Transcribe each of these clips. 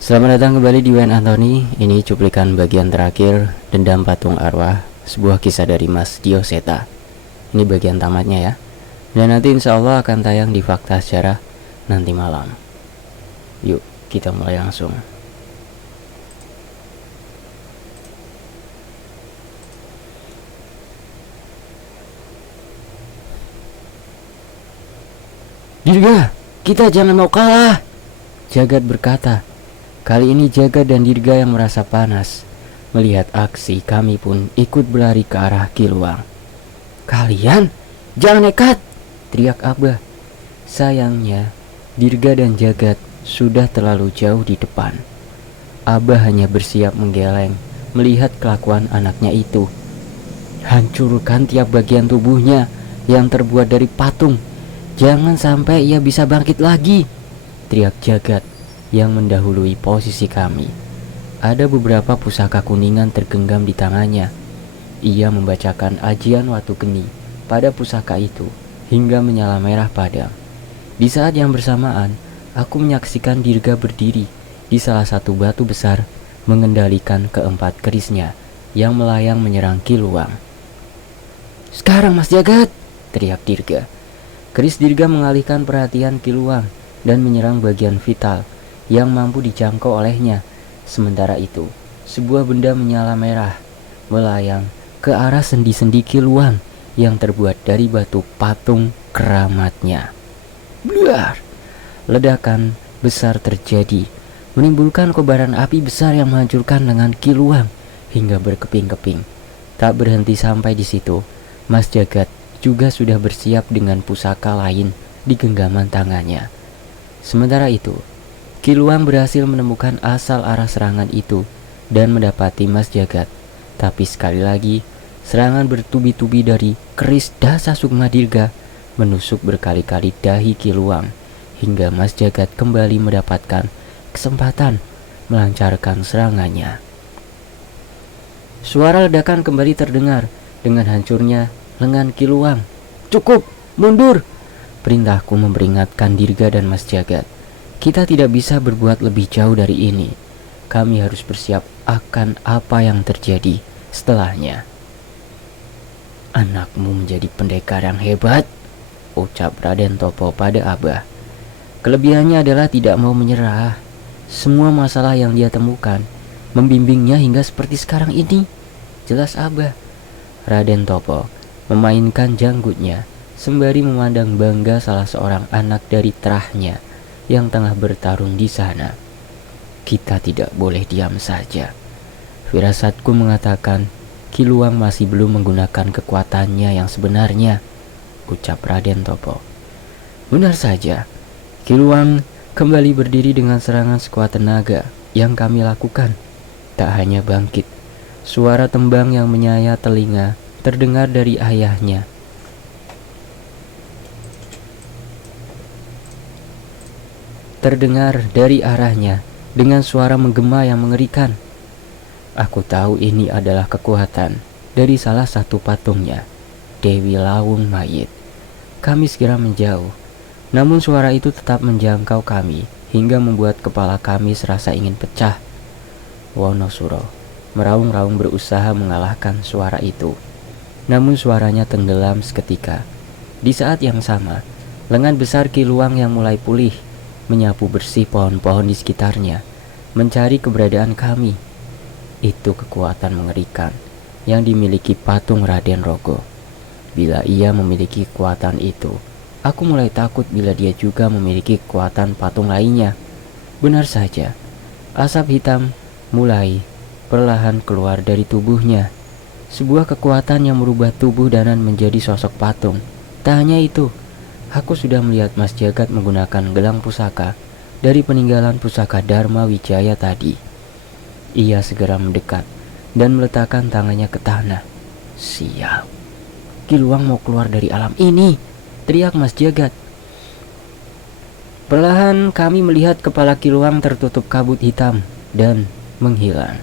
Selamat datang kembali di Wen Anthony. Ini cuplikan bagian terakhir Dendam Patung Arwah, sebuah kisah dari Mas Dio Seta. Ini bagian tamatnya ya. Dan nanti insya Allah akan tayang di Fakta Sejarah nanti malam. Yuk kita mulai langsung. Dirga, kita jangan mau kalah, Jagat berkata. Kali ini Jagat dan Dirga yang merasa panas. Melihat aksi, kami pun ikut berlari ke arah Kiluang. Kalian jangan nekat, teriak Abah. Sayangnya Dirga dan Jagat sudah terlalu jauh di depan. Abah hanya bersiap menggeleng melihat kelakuan anaknya itu. Hancurkan tiap bagian tubuhnya yang terbuat dari patung. Jangan sampai ia bisa bangkit lagi, teriak Jagat yang mendahului posisi kami. Ada beberapa pusaka kuningan tergenggam di tangannya. Ia membacakan ajian watu geni pada pusaka itu hingga menyala merah padam. Di saat yang bersamaan, aku menyaksikan Dirga berdiri di salah satu batu besar mengendalikan keempat kerisnya yang melayang menyerang Kiluang. Sekarang Mas Jagat, teriak Dirga. Keris Dirga mengalihkan perhatian Kiluang dan menyerang bagian vital yang mampu dijangkau olehnya. Sementara itu, sebuah benda menyala merah melayang ke arah sendi-sendi Kiluang yang terbuat dari batu patung keramatnya. Bluar! Ledakan besar terjadi, menimbulkan kobaran api besar yang menghancurkan lengan Kiluang hingga berkeping-keping. Tak berhenti sampai di situ, Mas Jagat juga sudah bersiap dengan pusaka lain di genggaman tangannya. Sementara itu, Kiluang berhasil menemukan asal arah serangan itu dan mendapati Mas Jagat. Tapi sekali lagi, serangan bertubi-tubi dari keris Dasa Sukma Dirga menusuk berkali-kali dahi Kiluang hingga Mas Jagat kembali mendapatkan kesempatan melancarkan serangannya. Suara ledakan kembali terdengar dengan hancurnya lengan Kiluang. Cukup, mundur! Perintahku memperingatkan Dirga dan Mas Jagat. Kita tidak bisa berbuat lebih jauh dari ini. Kami harus bersiap akan apa yang terjadi setelahnya. Anakmu menjadi pendekar yang hebat, ucap Raden Topo pada Abah. Kelebihannya adalah tidak mau menyerah. Semua masalah yang dia temukan membimbingnya hingga seperti sekarang ini, jelas Abah. Raden Topo memainkan janggutnya sembari memandang bangga salah seorang anak dari terahnya yang tengah bertarung di sana. Kita tidak boleh diam saja. Firasatku mengatakan Kiluang masih belum menggunakan kekuatannya yang sebenarnya, ucap Raden Topo. Benar saja, Kiluang kembali berdiri dengan serangan sekuat tenaga yang kami lakukan. Tak hanya bangkit, suara tembang yang menyayat telinga terdengar dari ayahnya. Terdengar dari arahnya dengan suara menggema yang mengerikan. Aku tahu ini adalah kekuatan dari salah satu patungnya, Dewi Lawung Mayit. Kami segera menjauh, namun suara itu tetap menjangkau kami hingga membuat kepala kami serasa ingin pecah. Wonosuro meraung-raung berusaha mengalahkan suara itu, namun suaranya tenggelam seketika. Di saat yang sama, lengan besar Kiluang yang mulai pulih menyapu bersih pohon-pohon di sekitarnya, mencari keberadaan kami. Itu kekuatan mengerikan yang dimiliki patung Raden Rogo. Bila ia memiliki kekuatan itu, aku mulai takut bila dia juga memiliki kekuatan patung lainnya. Benar saja, asap hitam mulai perlahan keluar dari tubuhnya. Sebuah kekuatan yang merubah tubuh Danan menjadi sosok patung. Tak hanya itu, aku sudah melihat Mas Jagat menggunakan gelang pusaka dari peninggalan pusaka Dharma Wijaya tadi. Ia segera mendekat dan meletakkan tangannya ke tanah. Sial, Kiluang mau keluar dari alam ini, teriak Mas Jagat. Perlahan kami melihat kepala Kiluang tertutup kabut hitam dan menghilang.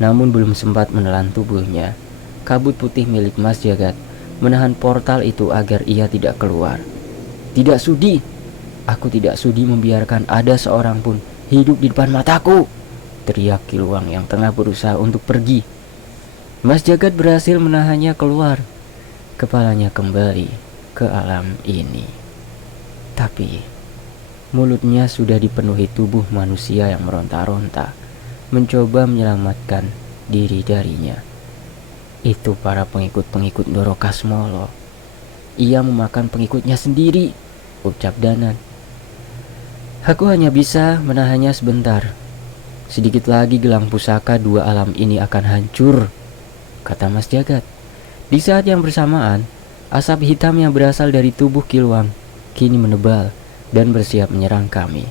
Namun belum sempat menelan tubuhnya, kabut putih milik Mas Jagat menahan portal itu agar ia tidak keluar. Tidak sudi, aku tidak sudi membiarkan ada seorang pun hidup di depan mataku, teriak Kiluang yang tengah berusaha untuk pergi. Mas Jagat berhasil menahannya keluar. Kepalanya kembali ke alam ini. Tapi mulutnya sudah dipenuhi tubuh manusia yang meronta-ronta, mencoba menyelamatkan diri darinya. Itu para pengikut-pengikut Ndoro Kasmolo. Ia memakan pengikutnya sendiri, ucap Danan. Aku hanya bisa menahannya sebentar. Sedikit lagi gelang pusaka dua alam ini akan hancur, kata Mas Jagat. Di saat yang bersamaan, asap hitam yang berasal dari tubuh Kiluang kini menebal dan bersiap menyerang kami.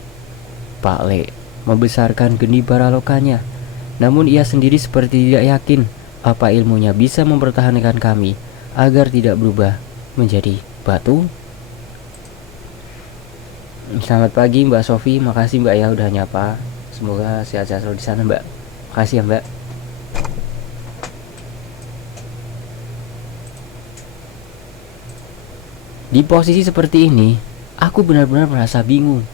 Pak Le membesarkan geni paralokanya, namun ia sendiri seperti tidak yakin apa ilmunya bisa mempertahankan kami agar tidak berubah menjadi batu. Selamat pagi Mbak Sofi, makasih Mbak ya udah nyapa. Semoga sehat-sehat selalu di sana Mbak. Makasih ya Mbak. Di posisi seperti ini, aku benar-benar merasa bingung.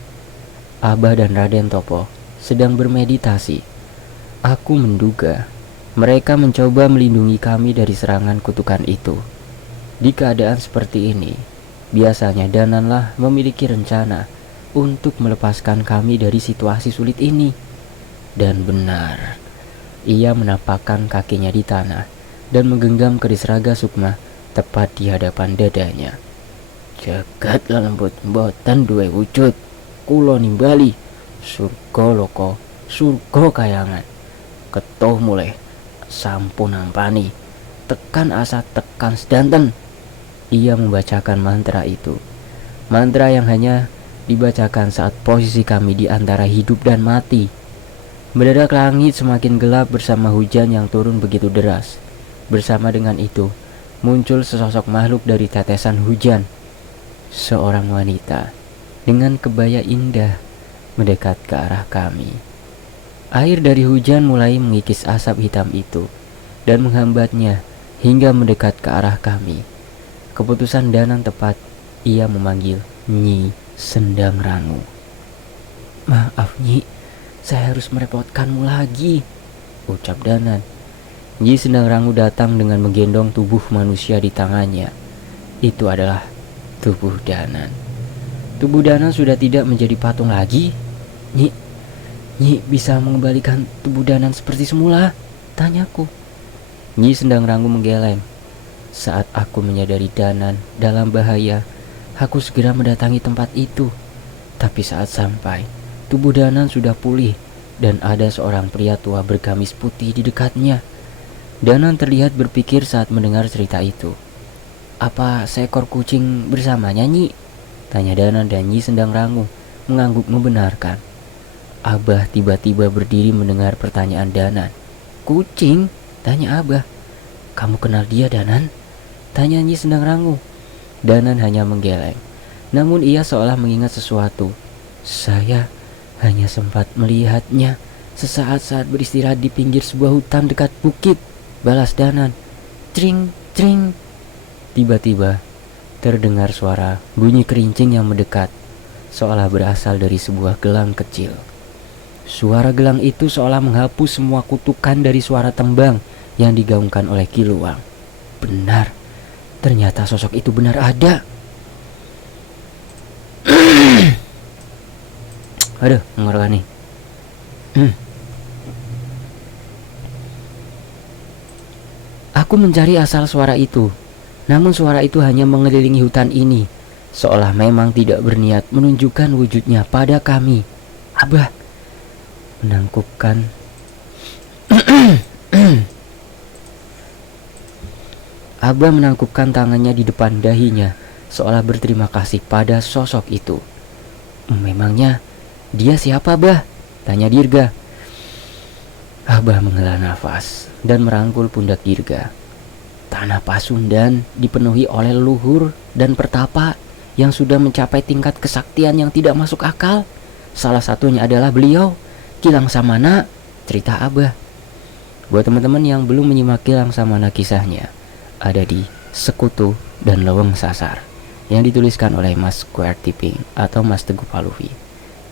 Abah dan Raden Topo sedang bermeditasi. Aku menduga mereka mencoba melindungi kami dari serangan kutukan itu. Di keadaan seperti ini, biasanya Dananlah memiliki rencana untuk melepaskan kami dari situasi sulit ini. Dan benar, ia menapakkan kakinya di tanah dan menggenggam keris Raga Sukma tepat di hadapan dadanya. Jagat lembut mboten duwe wujud, kula nimbali surga loko, surga kayangan. Ketuh mulai sampun ampani, tekan asa tekan sedanten. Ia membacakan mantra itu, mantra yang hanya dibacakan saat posisi kami di antara hidup dan mati. Mendadak langit semakin gelap bersama hujan yang turun begitu deras. Bersama dengan itu muncul sesosok makhluk dari tetesan hujan. Seorang wanita dengan kebaya indah mendekat ke arah kami. Air dari hujan mulai mengikis asap hitam itu dan menghambatnya hingga mendekat ke arah kami. Keputusan Danan tepat, ia memanggil Nyi Sendang Rangu. Maaf Nyi, saya harus merepotkanmu lagi, ucap Danan. Nyi Sendang Rangu datang dengan menggendong tubuh manusia di tangannya. Itu adalah tubuh Danan. Tubuh Danan sudah tidak menjadi patung lagi. Nyi bisa mengembalikan tubuh Danan seperti semula? Tanyaku. Nyi Sendang Rangu menggeleng. Saat aku menyadari Danan dalam bahaya, aku segera mendatangi tempat itu. Tapi saat sampai, tubuh Danan sudah pulih dan ada seorang pria tua bergamis putih di dekatnya. Danan terlihat berpikir saat mendengar cerita itu. Apa seekor kucing bersamanya Nyi? Tanya Danan dan Nyi Sendang Rangu mengangguk membenarkan. Abah tiba-tiba berdiri mendengar pertanyaan Danan. Kucing? Tanya Abah. Kamu kenal dia Danan? Tanya Nyi Sendang Rangu. Danan hanya menggeleng. Namun ia seolah mengingat sesuatu. Saya hanya sempat melihatnya sesaat saat beristirahat di pinggir sebuah hutan dekat bukit, balas Danan. Tring, tring. Tiba-tiba terdengar suara bunyi kerincing yang mendekat, seolah berasal dari sebuah gelang kecil. Suara gelang itu seolah menghapus semua kutukan dari suara tembang yang digaungkan oleh Kiluang. Benar, ternyata sosok itu benar ada. Aduh, ngorok nih. Aku mencari asal suara itu. Namun suara itu hanya mengelilingi hutan ini, seolah memang tidak berniat menunjukkan wujudnya pada kami. Abah menangkupkan Abah menangkupkan tangannya di depan dahinya, seolah berterima kasih pada sosok itu. Memangnya dia siapa, Bah? Tanya Dirga. Abah menghela nafas dan merangkul pundak Dirga. Tanah Pasundan dipenuhi oleh leluhur dan pertapa yang sudah mencapai tingkat kesaktian yang tidak masuk akal. Salah satunya adalah beliau, Kilang Samana, cerita Abah. Buat teman-teman yang belum menyimak Kilang Samana kisahnya, ada di Sekutu dan Leweng Sasar yang dituliskan oleh Mas Square Tipping atau Mas Teguh Paluvi.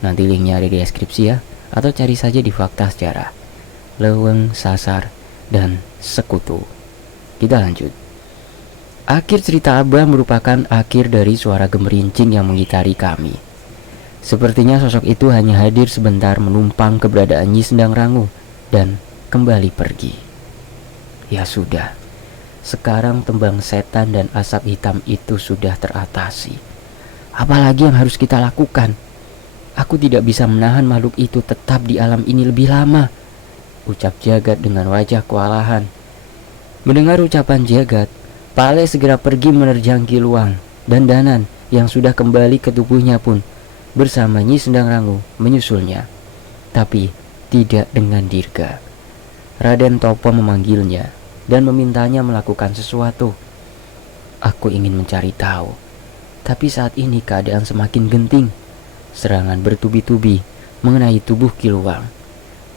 Nanti linknya ada di deskripsi ya. atau cari saja di Fakta Sejarah. Leweng, Sasar, dan Sekutu. Kita lanjut. Akhir cerita Abah merupakan akhir dari suara gemerincing yang mengitari kami. Sepertinya sosok itu hanya hadir sebentar menumpang keberadaan Nyi Sendang Rangu dan kembali pergi. Ya sudah, sekarang tembang setan dan asap hitam itu sudah teratasi. Apalagi yang harus kita lakukan? Aku tidak bisa menahan makhluk itu tetap di alam ini lebih lama, ucap Jagat dengan wajah kewalahan. Mendengar ucapan Jagat, Pak Ale segera pergi menerjang Kiluang dan Danan yang sudah kembali ke tubuhnya pun bersama Nyi Sendang Rangu menyusulnya. Tapi tidak dengan Dirga. Raden Topo memanggilnya dan memintanya melakukan sesuatu. Aku ingin mencari tahu, tapi saat ini keadaan semakin genting. Serangan bertubi-tubi mengenai tubuh Kiluang.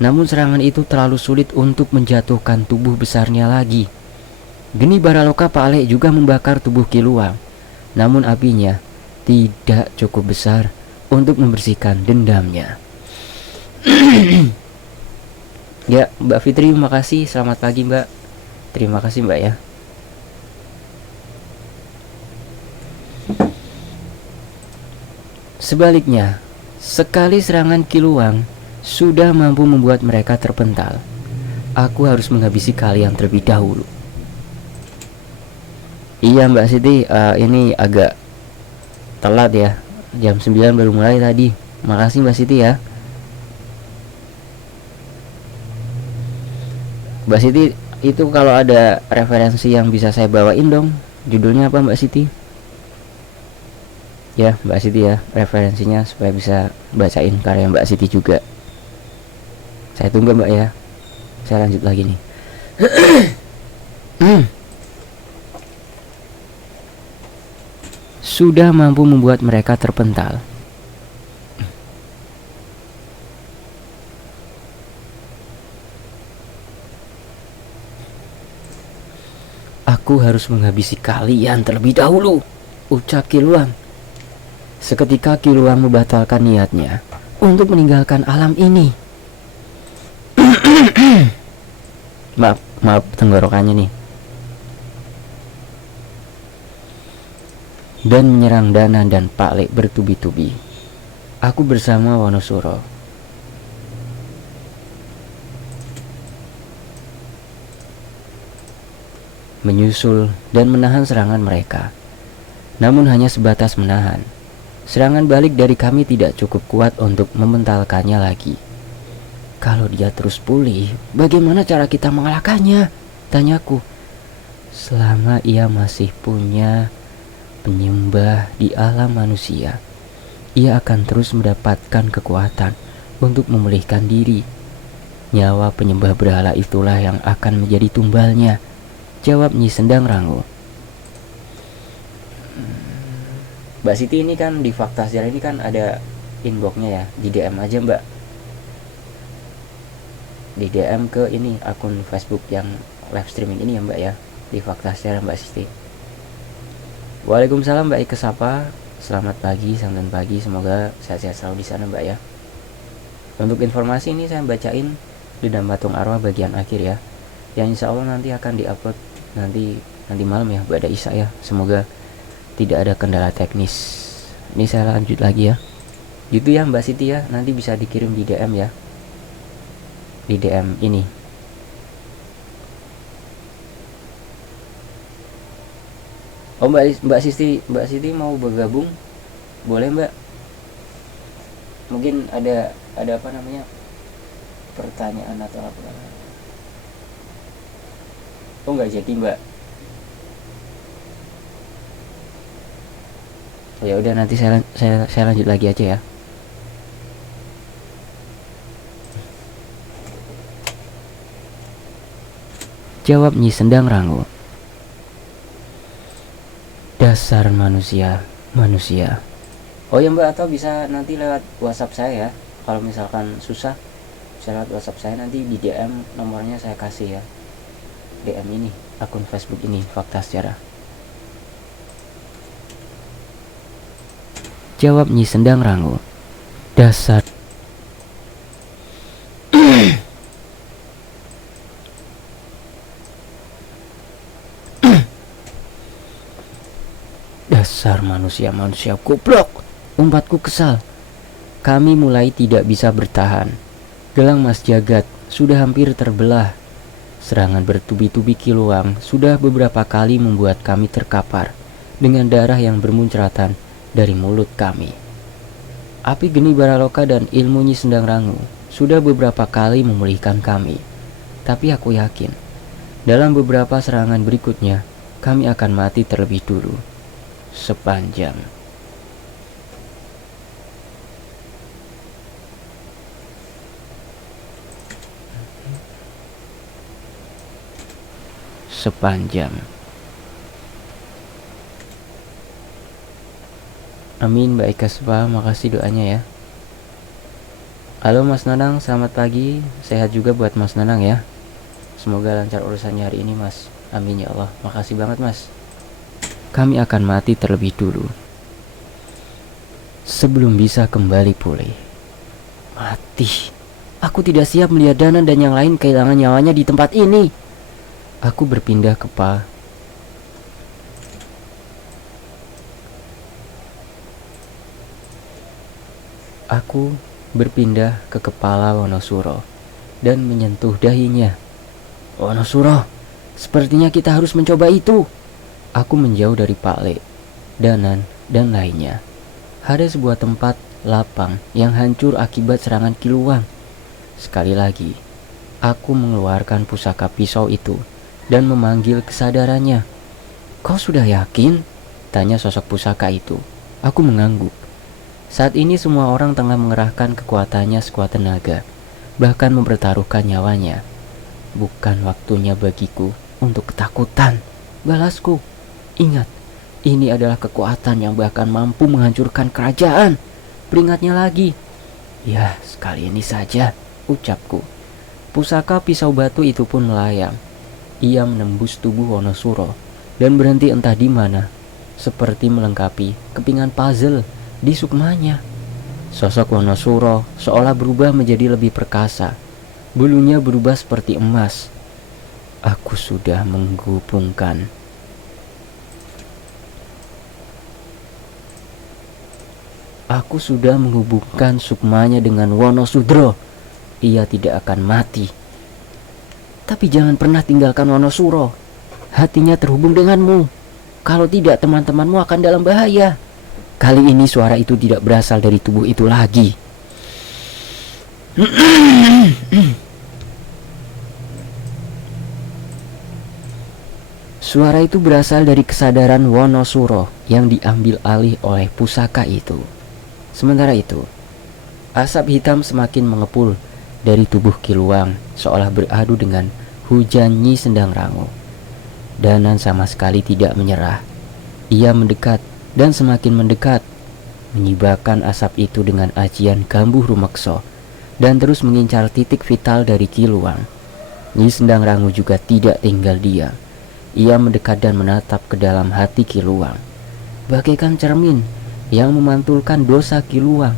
Namun serangan itu terlalu sulit untuk menjatuhkan tubuh besarnya lagi. Geni Baraloka Pak Ale juga membakar tubuh Kiluang. Namun apinya tidak cukup besar untuk membersihkan dendamnya. Ya, Mbak Fitri, makasih. Selamat pagi, Mbak. Terima kasih, Mbak ya. Sebaliknya, sekali serangan Kiluang sudah mampu membuat mereka terpental. Aku harus menghabisi kalian terlebih dahulu. Iya Mbak Siti, ini agak telat ya. Jam 9 baru mulai tadi. Makasih Mbak Siti ya. Mbak Siti, itu kalau ada referensi yang bisa saya bawain dong. Judulnya apa Mbak Siti? Ya Mbak Siti ya, referensinya supaya bisa bacain karya Mbak Siti juga. Saya tunggu Mbak ya. Saya lanjut lagi nih. Sudah mampu membuat mereka terpental. Aku harus menghabisi kalian terlebih dahulu, ucap Kiluang. Seketika Kiluang membatalkan niatnya untuk meninggalkan alam ini. Maaf tenggorokannya nih. Dan menyerang Danan dan Pak Le bertubi-tubi. Aku bersama Wonosuro menyusul dan menahan serangan mereka. Namun hanya sebatas menahan. Serangan balik dari kami tidak cukup kuat untuk mementalkannya lagi. Kalau dia terus pulih, bagaimana cara kita mengalahkannya? Tanyaku. Selama ia masih punya penyembah di alam manusia, ia akan terus mendapatkan kekuatan untuk memulihkan diri. Nyawa penyembah berhala itulah yang akan menjadi tumbalnya, jawab Nyi Sendang Rangu. Mbak Siti, ini kan di Fakta Sejarah ini kan ada inboxnya ya, di DM aja Mbak. Di DM ke ini akun Facebook yang live streaming ini ya Mbak ya, di Fakta Sejarah Mbak Siti. Waalaikumsalam Mbak Ike Sapa. Selamat pagi, santan pagi, semoga sehat-sehat selalu di sana Mbak ya. Untuk informasi ini saya bacain Dendam Batung Arwah bagian akhir ya, yang insya Allah nanti akan diupload nanti malam ya, Mbak Ada Isa ya. Semoga tidak ada kendala teknis. Ini saya lanjut lagi ya. Gitu ya Mbak Siti ya, nanti bisa dikirim di DM ya, di DM ini. Oh Mbak Siti mau bergabung, boleh Mbak. Mungkin ada apa namanya, pertanyaan atau apa? Oh nggak jadi Mbak. Oh, ya udah nanti saya lanjut lagi aja ya. Jawab Nyi Sendang Rangu. Dasar manusia. Oh ya Mbak, atau bisa nanti lewat WhatsApp saya ya. Kalau misalkan susah, bisa lewat WhatsApp saya, nanti di DM nomornya saya kasih ya. DM ini, akun Facebook ini, Fakta Sejarah. Jawab Nyi Sendang Rangu. Dasar. Dasar manusia-manusia goblok, umpatku kesal. Kami mulai tidak bisa bertahan. Gelang Mas Jagat sudah hampir terbelah. Serangan bertubi-tubi Kiluang sudah beberapa kali membuat kami terkapar dengan darah yang bermuncratan dari mulut kami. Api geni Baraloka dan ilmu Nyi Sendang Rangu sudah beberapa kali memulihkan kami. Tapi aku yakin, dalam beberapa serangan berikutnya, kami akan mati terlebih dulu. Sepanjang Amin. Baik Kaspa, makasih doanya ya. Halo Mas Nanang, selamat pagi. Sehat juga buat Mas Nanang ya. Semoga lancar urusannya hari ini Mas. Amin ya Allah. Makasih banget Mas. Kami akan mati terlebih dulu sebelum bisa kembali pulih. Mati. Aku tidak siap melihat Danan dan yang lain kehilangan nyawanya di tempat ini. Aku berpindah ke kepala Wonosuro dan menyentuh dahinya. Wonosuro, sepertinya kita harus mencoba itu. Aku menjauh dari Pak Le, Danan, dan lainnya. Ada sebuah tempat lapang yang hancur akibat serangan Kiluang. Sekali lagi, aku mengeluarkan pusaka pisau itu dan memanggil kesadarannya. Kau sudah yakin? Tanya sosok pusaka itu. Aku mengangguk. Saat ini semua orang tengah mengerahkan kekuatannya sekuat tenaga, bahkan mempertaruhkan nyawanya. Bukan waktunya bagiku untuk ketakutan. Balasku. Ingat, ini adalah kekuatan yang bahkan mampu menghancurkan kerajaan. Peringatnya lagi. Ya, sekali ini saja, ucapku. Pusaka pisau batu itu pun melayang. Ia menembus tubuh Wonosuro dan berhenti entah di mana, seperti melengkapi kepingan puzzle di sukmanya. Sosok Wonosuro seolah berubah menjadi lebih perkasa. Bulunya berubah seperti emas. Aku sudah menghubungkan sukmanya dengan Wonosudro. Ia tidak akan mati. Tapi jangan pernah tinggalkan Wonosuro. Hatinya terhubung denganmu. Kalau tidak, teman-temanmu akan dalam bahaya. Kali ini suara itu tidak berasal dari tubuh itu lagi. Suara itu berasal dari kesadaran Wonosuro yang diambil alih oleh pusaka itu. Sementara itu, asap hitam semakin mengepul dari tubuh Kiluang, seolah beradu dengan hujan Nyi Sendang Rangu. Danan sama sekali tidak menyerah. Ia mendekat dan semakin mendekat, menyibakkan asap itu dengan ajian Gambuh Rumekso dan terus mengincar titik vital dari Kiluang. Nyi Sendang Rangu juga tidak tinggal diam. Ia mendekat dan menatap ke dalam hati Kiluang, bagaikan cermin yang memantulkan dosa Kiluang.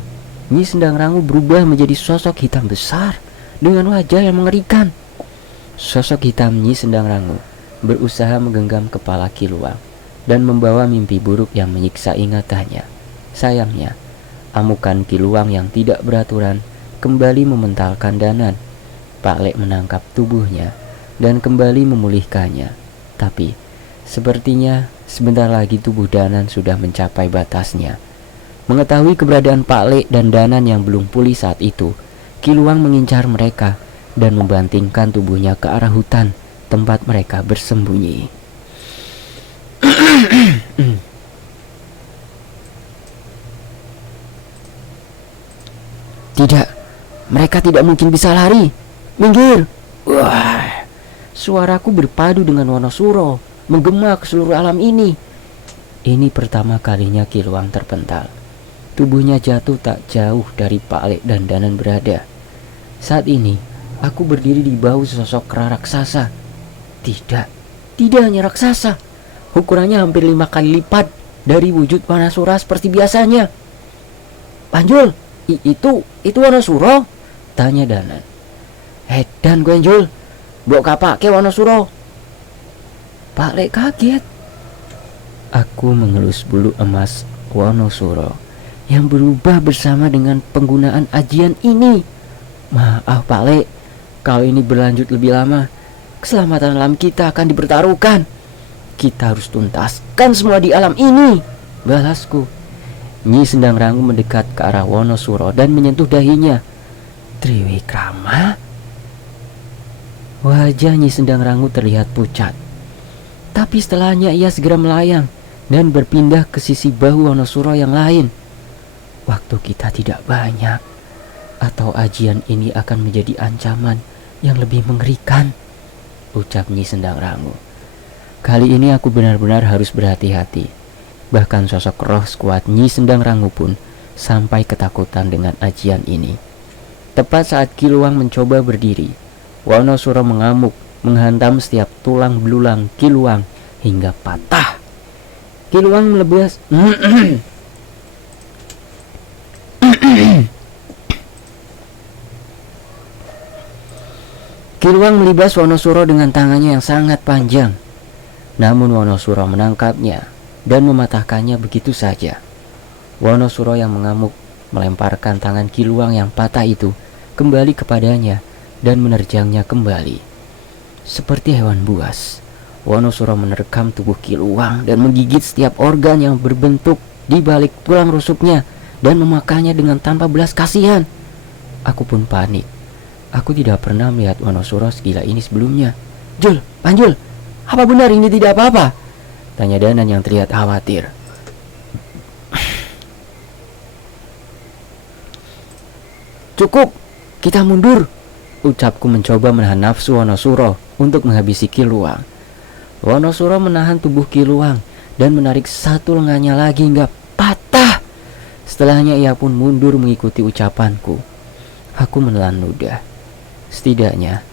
Nyi Sendang Rangu berubah menjadi sosok hitam besar dengan wajah yang mengerikan. Sosok hitam Nyi Sendang Rangu berusaha menggenggam kepala Kiluang dan membawa mimpi buruk yang menyiksa ingatannya. Sayangnya, amukan Kiluang yang tidak beraturan kembali mementalkan Danan. Pak Lek menangkap tubuhnya dan kembali memulihkannya. Tapi sepertinya sebentar lagi tubuh Danan sudah mencapai batasnya. Mengetahui keberadaan Pak Lek dan Danan yang belum pulih saat itu, Kiluang mengincar mereka dan membantingkan tubuhnya ke arah hutan tempat mereka bersembunyi. Tidak, mereka tidak mungkin bisa lari. Minggir! Wah, suaraku berpadu dengan Wonosuro, menggema ke seluruh alam ini. Ini pertama kalinya Kiluang terpental. Tubuhnya jatuh tak jauh dari Pak Lek dan Danan berada. Saat ini, aku berdiri di bahu sesosok kera raksasa. Tidak hanya raksasa. Ukurannya hampir 5 kali lipat dari wujud Wanasura seperti biasanya. Panjul, itu Wanasura? Tanya Danan. Dan Gwenjul, mbok kapake Wanasura. Pak Lek kaget. Aku mengelus bulu emas Wonosuro yang berubah bersama dengan penggunaan ajian ini. Maaf Pak Le, kalau ini berlanjut lebih lama, keselamatan alam kita akan dipertaruhkan. Kita harus tuntaskan semua di alam ini, balasku. Nyi Sendang Rangu mendekat ke arah Wonosuro dan menyentuh dahinya. Triwikrama? Wajah Nyi Sendang Rangu terlihat pucat. Tapi setelahnya ia segera melayang dan berpindah ke sisi bahu Wonosuro yang lain. Waktu kita tidak banyak, atau ajian ini akan menjadi ancaman yang lebih mengerikan, ucap Nyi Sendang Rangu. Kali ini aku benar-benar harus berhati-hati. Bahkan sosok roh sekuat Nyi Sendang Rangu pun sampai ketakutan dengan ajian ini. Tepat saat Kiluang mencoba berdiri, Wonosuro mengamuk, menghantam setiap tulang belulang Kiluang hingga patah. Kiluang melebas Kiluang melibas Wonosuro dengan tangannya yang sangat panjang. Namun Wonosuro menangkapnya dan mematahkannya begitu saja. Wonosuro yang mengamuk melemparkan tangan Kiluang yang patah itu kembali kepadanya dan menerjangnya kembali. Seperti hewan buas, Wonosuro menerkam tubuh Kiluang dan menggigit setiap organ yang berbentuk di balik tulang rusuknya dan memakannya dengan tanpa belas kasihan. Aku pun panik. Aku tidak pernah melihat Wonosuro segila ini sebelumnya. Jul, Panjul, apa benar ini tidak apa-apa? Tanya Danan yang terlihat khawatir. Cukup, kita mundur, ucapku mencoba menahan nafsu Wonosuro untuk menghabisi Kiluang. Wonosuro menahan tubuh Kiluang dan menarik satu lengannya lagi hingga patah. Setelahnya ia pun mundur mengikuti ucapanku. Aku menelan ludah. Setidaknya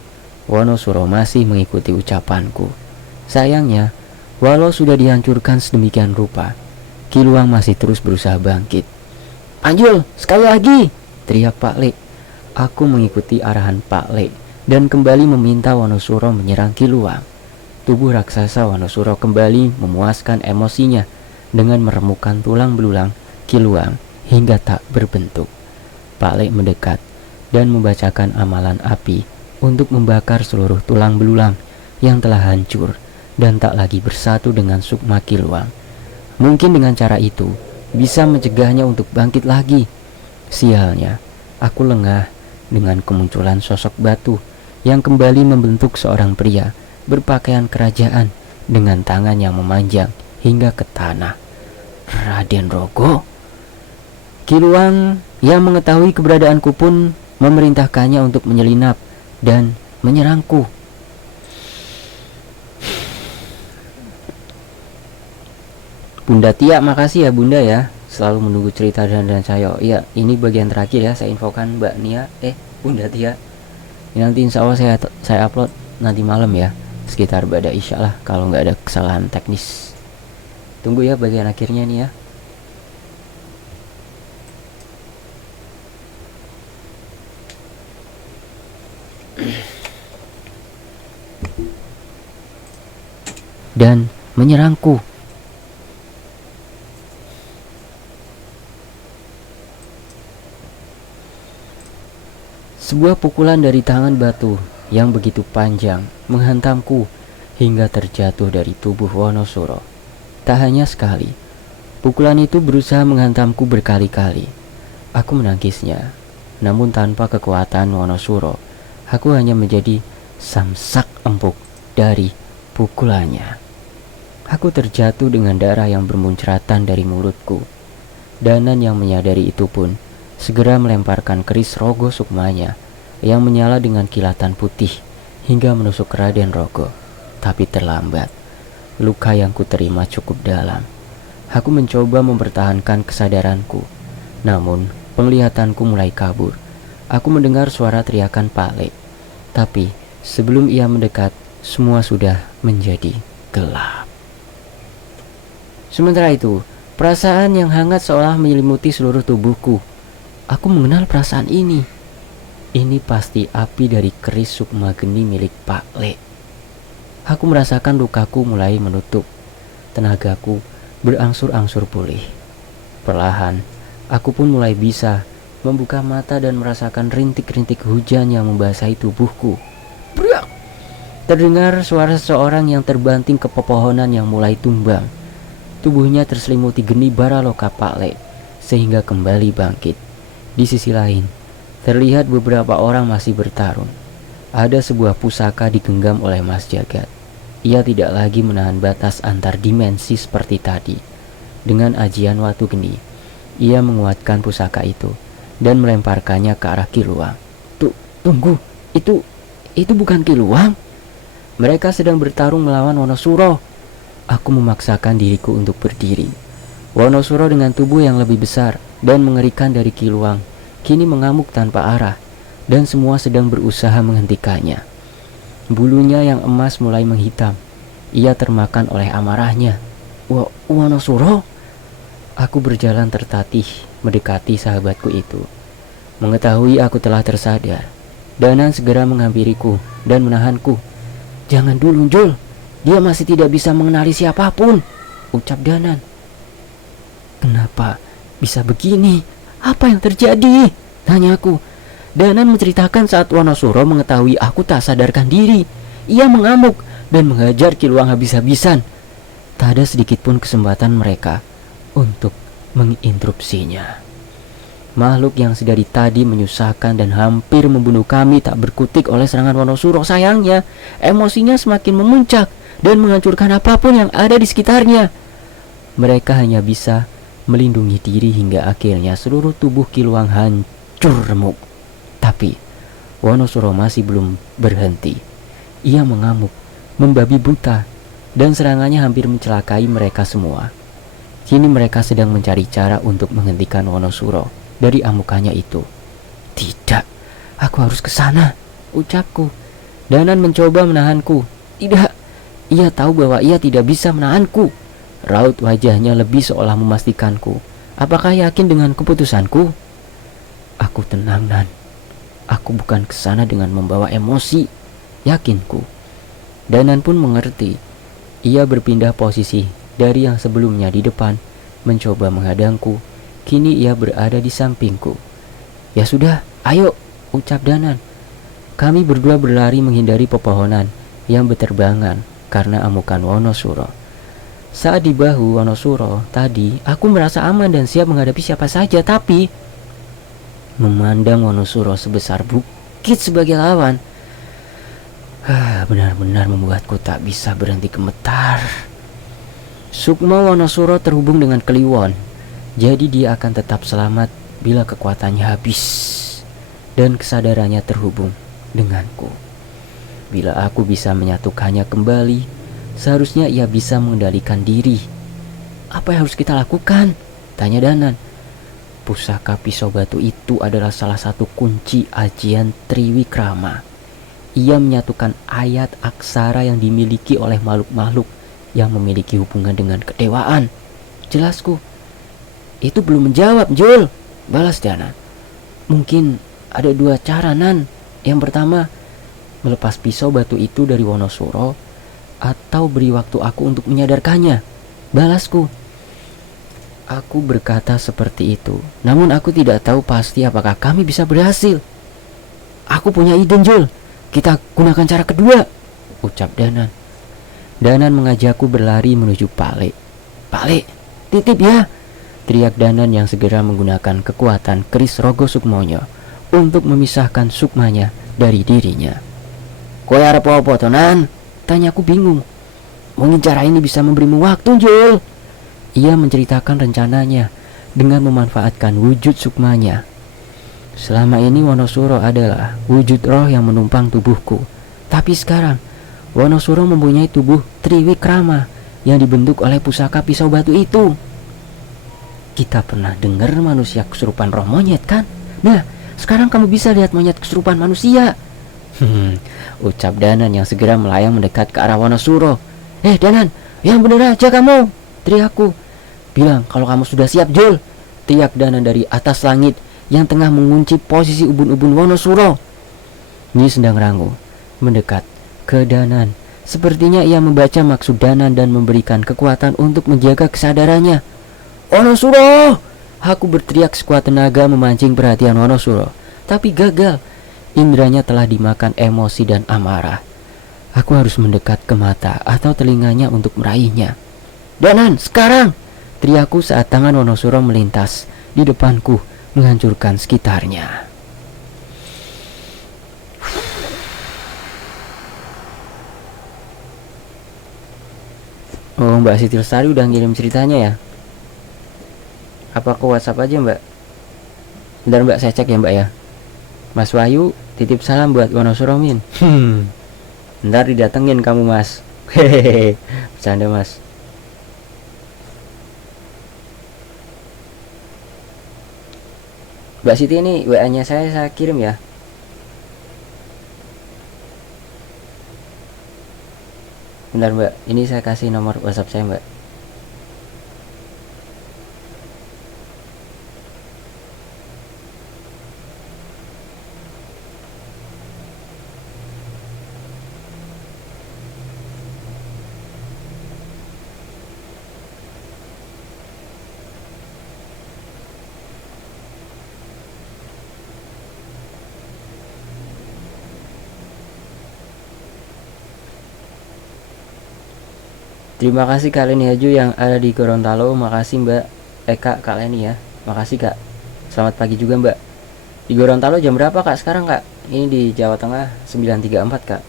Wonosuro masih mengikuti ucapanku. Sayangnya, walau sudah dihancurkan sedemikian rupa, Kiluang masih terus berusaha bangkit. Panjul, sekali lagi, teriak Pak Le. Aku mengikuti arahan Pak Le dan kembali meminta Wonosuro menyerang Kiluang. Tubuh raksasa Wonosuro kembali memuaskan emosinya dengan meremukkan tulang belulang Kiluang hingga tak berbentuk. Pak Le mendekat dan membacakan amalan api untuk membakar seluruh tulang belulang yang telah hancur dan tak lagi bersatu dengan sukma Kiluang. Mungkin dengan cara itu bisa mencegahnya untuk bangkit lagi. Sialnya, aku lengah dengan kemunculan sosok batu yang kembali membentuk seorang pria berpakaian kerajaan dengan tangan yang memanjang hingga ke tanah. Raden Rogo. Kiluang yang mengetahui keberadaanku pun memerintahkannya untuk menyelinap dan menyerangku. Bunda Tia, makasih ya Bunda ya, selalu menunggu cerita dan saya. Ya, ini bagian terakhir ya, saya infokan Mbak Nia, Bunda Tia. Ini nanti insya Allah saya upload nanti malam ya, sekitar pada isya lah, kalau nggak ada kesalahan teknis. Tunggu ya bagian akhirnya nih ya. Dan menyerangku. Sebuah pukulan dari tangan batu yang begitu panjang menghantamku hingga terjatuh dari tubuh Wonosuro. Tak hanya sekali, pukulan itu berusaha menghantamku berkali-kali. Aku menangkisnya, namun tanpa kekuatan Wonosuro, aku hanya menjadi samsak empuk dari pukulannya. Aku terjatuh dengan darah yang bermuncratan dari mulutku. Danan yang menyadari itu pun segera melemparkan keris rogo sukmanya yang menyala dengan kilatan putih hingga menusuk Raden Rogo. Tapi terlambat. Luka yang kuterima cukup dalam. Aku mencoba mempertahankan kesadaranku. Namun penglihatanku mulai kabur. Aku mendengar suara teriakan Pak Le. Tapi sebelum ia mendekat, semua sudah menjadi gelap. Sementara itu, perasaan yang hangat seolah menyelimuti seluruh tubuhku. Aku mengenal perasaan ini. Ini pasti api dari keris sukma geni milik Pak Le. Aku merasakan lukaku mulai menutup. Tenagaku berangsur-angsur pulih. Perlahan, aku pun mulai bisa membuka mata dan merasakan rintik-rintik hujan yang membasahi tubuhku. Brak! Terdengar suara seseorang yang terbanting ke pepohonan yang mulai tumbang. Tubuhnya terselimuti geni bara loka Pak Le, sehingga kembali bangkit. Di sisi lain, terlihat beberapa orang masih bertarung. Ada sebuah pusaka digenggam oleh Mas Jagat. Ia tidak lagi menahan batas antar dimensi seperti tadi. Dengan ajian watu geni, ia menguatkan pusaka itu dan melemparkannya ke arah Kiluang. Tunggu, itu bukan Kiluang. Mereka sedang bertarung melawan Wonosuro. Aku memaksakan diriku untuk berdiri. Wonosuro dengan tubuh yang lebih besar dan mengerikan dari Kiluang kini mengamuk tanpa arah, dan semua sedang berusaha menghentikannya. Bulunya yang emas mulai menghitam. Ia termakan oleh amarahnya. Wonosuro? Aku berjalan tertatih mendekati sahabatku itu. Mengetahui aku telah tersadar, Danan segera menghampiriku dan menahanku. Jangan dulu, Jul. Dia masih tidak bisa mengenali siapapun, ucap Danan. Kenapa bisa begini? Apa yang terjadi? Tanyaku. Danan menceritakan saat Wonosuro mengetahui aku tak sadarkan diri. Ia mengamuk dan menghajar Kiluang habis-habisan. Tak ada sedikit pun kesempatan mereka untuk menginterupsinya. Makhluk yang sedari tadi menyusahkan dan hampir membunuh kami tak berkutik oleh serangan Wonosuro. Sayangnya, emosinya semakin memuncak dan menghancurkan apapun yang ada di sekitarnya. Mereka hanya bisa melindungi diri hingga akhirnya seluruh tubuh Kiluang hancur remuk. Tapi Wonosuro masih belum berhenti. Ia mengamuk, membabi buta, dan serangannya hampir mencelakai mereka semua. Kini mereka sedang mencari cara untuk menghentikan Wonosuro dari amukannya itu. Tidak, aku harus ke sana, ucapku. Danan mencoba menahanku. Tidak, ia tahu bahwa ia tidak bisa menahanku. Raut wajahnya lebih seolah memastikanku. Apakah yakin dengan keputusanku? Aku tenang, Nan. Aku bukan ke sana dengan membawa emosi, yakinku. Danan pun mengerti. Ia berpindah posisi dari yang sebelumnya di depan, mencoba menghadangku. Kini ia berada di sampingku. Ya sudah, ayo, ucap Danan. Kami berdua berlari menghindari pepohonan yang berterbangan karena amukan Wonosuro. Saat di bahu Wonosuro tadi, aku merasa aman dan siap menghadapi siapa saja. Tapi memandang Wonosuro sebesar bukit sebagai lawan, benar-benar membuatku tak bisa berhenti gemetar. Sukma Wonosuro terhubung dengan Kliwon, jadi dia akan tetap selamat bila kekuatannya habis dan kesadarannya terhubung denganku. Bila aku bisa menyatukannya kembali, seharusnya ia bisa mengendalikan diri. Apa yang harus kita lakukan? Tanya Danan. Pusaka pisau batu itu adalah salah satu kunci ajian Triwikrama. Ia menyatukan ayat aksara yang dimiliki oleh makhluk-makhluk yang memiliki hubungan dengan kedewaan. Jelasku. Itu belum menjawab, Jul, balas Danan. Mungkin ada dua cara, Nan. Yang pertama, melepas pisau batu itu dari Wonosuro, atau beri waktu aku untuk menyadarkannya, balasku. Aku berkata seperti itu, namun aku tidak tahu pasti apakah kami bisa berhasil. Aku punya ide, Jul. Kita gunakan cara kedua, ucap Danan. Danan mengajakku berlari menuju Pale. Pale, titip ya, teriak Danan yang segera menggunakan kekuatan keris rogo sukmonya untuk memisahkan sukmanya dari dirinya. Kowe arep apa to, Nan? Tanyaku bingung. Mungkin cara ini bisa memberimu waktu, Jul. Ia menceritakan rencananya dengan memanfaatkan wujud sukmanya. Selama ini Wonosuro adalah wujud roh yang menumpang tubuhku. Tapi sekarang Wonosuro mempunyai tubuh Triwikrama yang dibentuk oleh pusaka pisau batu itu. Kita pernah dengar manusia kesurupan roh monyet, kan? Nah, sekarang kamu bisa lihat monyet kesurupan manusia. Ucap Danan yang segera melayang mendekat ke arah Wonosuro. Danan, yang bener aja kamu, teriakku. Bilang kalau kamu sudah siap, Jul, teriak Danan dari atas langit yang tengah mengunci posisi ubun-ubun Wonosuro. Nyi Sendang Rangu mendekat ke Danan Sepertinya ia membaca maksud Danan dan memberikan kekuatan untuk menjaga kesadarannya. Wonosuro! Aku berteriak sekuat tenaga memancing perhatian Wonosuro, tapi gagal. Indranya telah dimakan emosi dan amarah. Aku harus mendekat ke mata atau telinganya untuk meraihnya. Danan, sekarang! Teriakku saat tangan Wonosuro melintas di depanku, menghancurkan sekitarnya. Oh, Mbak Siti Lestari udah ngirim ceritanya ya? Apa ke WhatsApp aja, Mbak? Bentar Mbak, saya cek ya Mbak ya. Mas Wahyu titip salam buat Wonosuro Min. Bentar didatengin kamu Mas. Hehehe, bercanda Mas. Mbak Siti, ini WA-nya saya kirim ya. Bentar Mbak, ini saya kasih nomor WhatsApp saya Mbak. Terima kasih Kak Leni Haju yang ada di Gorontalo. Makasih Mbak Kak Leni ya. Makasih Kak. Selamat pagi juga Mbak. Di Gorontalo jam berapa Kak sekarang Kak? Ini di Jawa Tengah 9.34 Kak.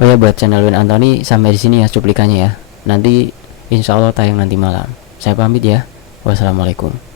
Oh ya, buat channel Win Anthony sampai di sini ya cuplikannya ya. Nanti insya Allah tayang nanti malam. Saya pamit ya. Wassalamualaikum.